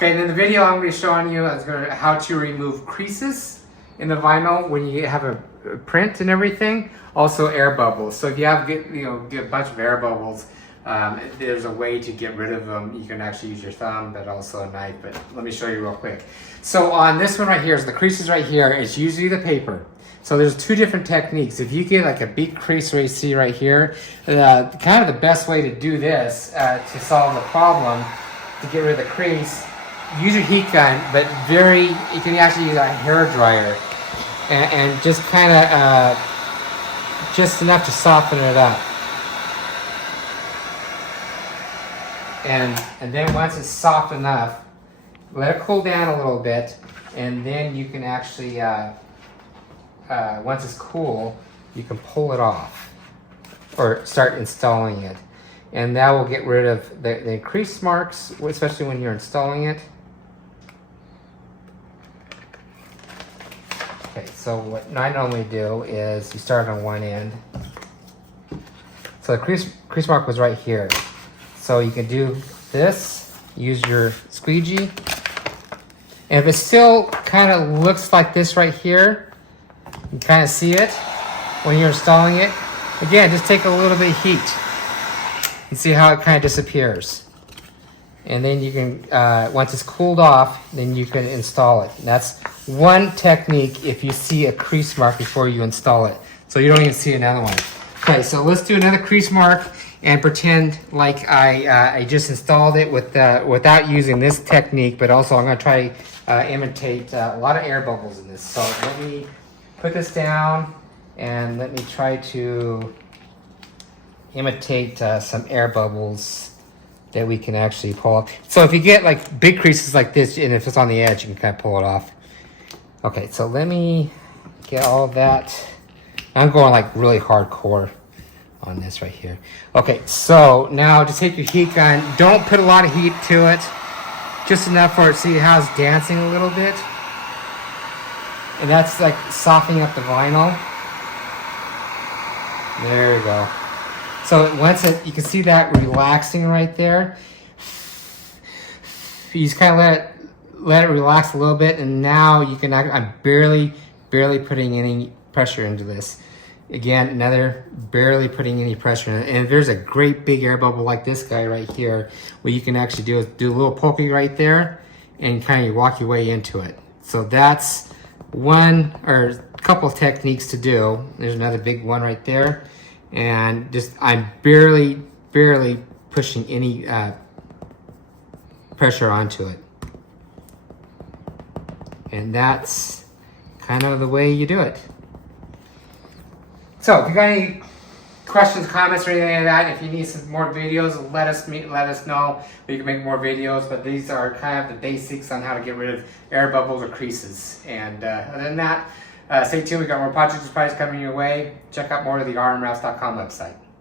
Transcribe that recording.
Okay, in the video I'm going to be showing you how to remove creases in the vinyl when you have a print and everything. Also air bubbles. So if you have get a bunch of air bubbles, there's a way to get rid of them. You can actually use your thumb, but also a knife. But let me show you real quick. So on this one right here, so the creases right here, it's usually the paper. So there's two different techniques. If you get like a big crease where you see right here, kind of the best way to do this to solve the problem, to get rid of the crease, use your heat gun, but you can actually use a hairdryer and just kind of, just enough to soften it up. And then once it's soft enough, let it cool down a little bit, and then you can actually, once it's cool, you can pull it off or start installing it. And that will get rid of the crease marks, especially when you're installing it. Okay, so what I normally do is you start on one end. So the crease mark was right here. So you can do this, use your squeegee. And if it still kind of looks like this right here, you kind of see it when you're installing it. Again, just take a little bit of heat and see how it kind of disappears. And then you can, once it's cooled off, then you can install it. And that's one technique if you see a crease mark before you install it. So you don't even see another one. Okay, so let's do another crease mark and pretend like I just installed it without using this technique, but also I'm gonna try imitate a lot of air bubbles in this. So let me put this down and let me try to imitate some air bubbles that we can actually pull up. So if you get like big creases like this, and if it's on the edge, you can kind of pull it off. Okay, so let me get all of that. I'm going like really hardcore on this right here. Okay, so now to take your heat gun, don't put a lot of heat to it, just enough for it, see how it's dancing a little bit. And that's like softening up the vinyl. There you go. So once you can see that relaxing right there. You just kind of let it relax a little bit, and now you can. I'm barely putting any pressure into this. Again, another barely putting any pressure in it. And there's a great big air bubble like this guy right here, what you can actually do is do a little poking right there, and kind of walk your way into it. So that's one or a couple of techniques to do. There's another big one right there. And just, I'm barely pushing any pressure onto it. And that's kind of the way you do it. So if you got any questions, comments, or anything like that, if you need some more videos, let us know. We can make more videos, but these are kind of the basics on how to get rid of air bubbles or creases. And other than that, stay tuned. We got more project supplies coming your way. Check out more of the rmrouse.com website.